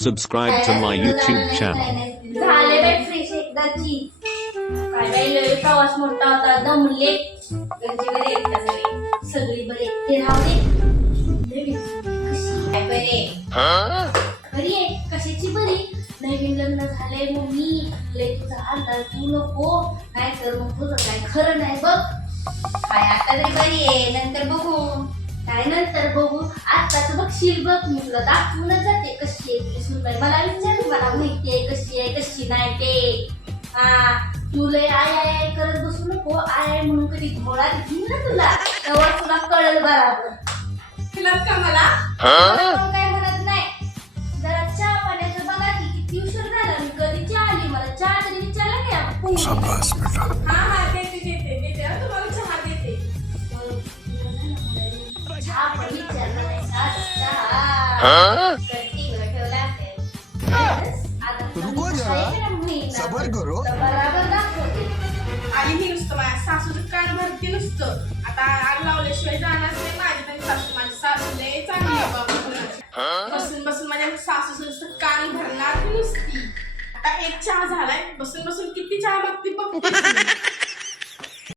Subscribe to my YouTube channel. झाले बाई fresh एकदाची. काय बाई लय प्रवास मोठा होता दमले. घरचे बरे आहेत का सगळे? सगळे बरे आहेत. ते राहू दे. कशी काय बरे? बरी आहे. कशाची बरी? नवीन लग्न झालंय मम्मी. लय तुझा हाल तू नको. काय तर मग तुझं काय खरं नाही बघ. काय आता तरी बरी आहे नंतर बघू. काय नंतर बघू आताच बघशील बघ मी तुला दाखवूनच जाते कशी आहे ती सुनबाई. मला विचार मला माहितीये कशी आहे कशी नाही ते. तू लय आय आय करत बसू नको. आय म्हणून कधी घोडा घेईन ना तुला तेव्हा तुला कळलं बरोबर. तुला का मला काय म्हणत नाही. जरा चहा पाण्याचं बघा की किती उशीर झाला. मी कधी चहा आली मला चहा तरी विचारला नाही. हा हा देते देते देते तुम्हाला चहा देते. चहा पण विचारला नाही. चहा कट्टीवर ठेवला असेल. रुको जरा, सबर करो. बराबर दाखवते. आली मी नुसतं माझ्या सासूचं कान भरते नुसतं. आता आग लावल्याशिवाय जाणार नाही माझी पण सासू. माझी सासू लय चांगली आहे बाबा कुणाची. बसून बसून माझ्या सासूचं नुसतं कान भरणार ती नुसती. आता एक चहा झालाय बसून बसून किती चहा बघते बघते.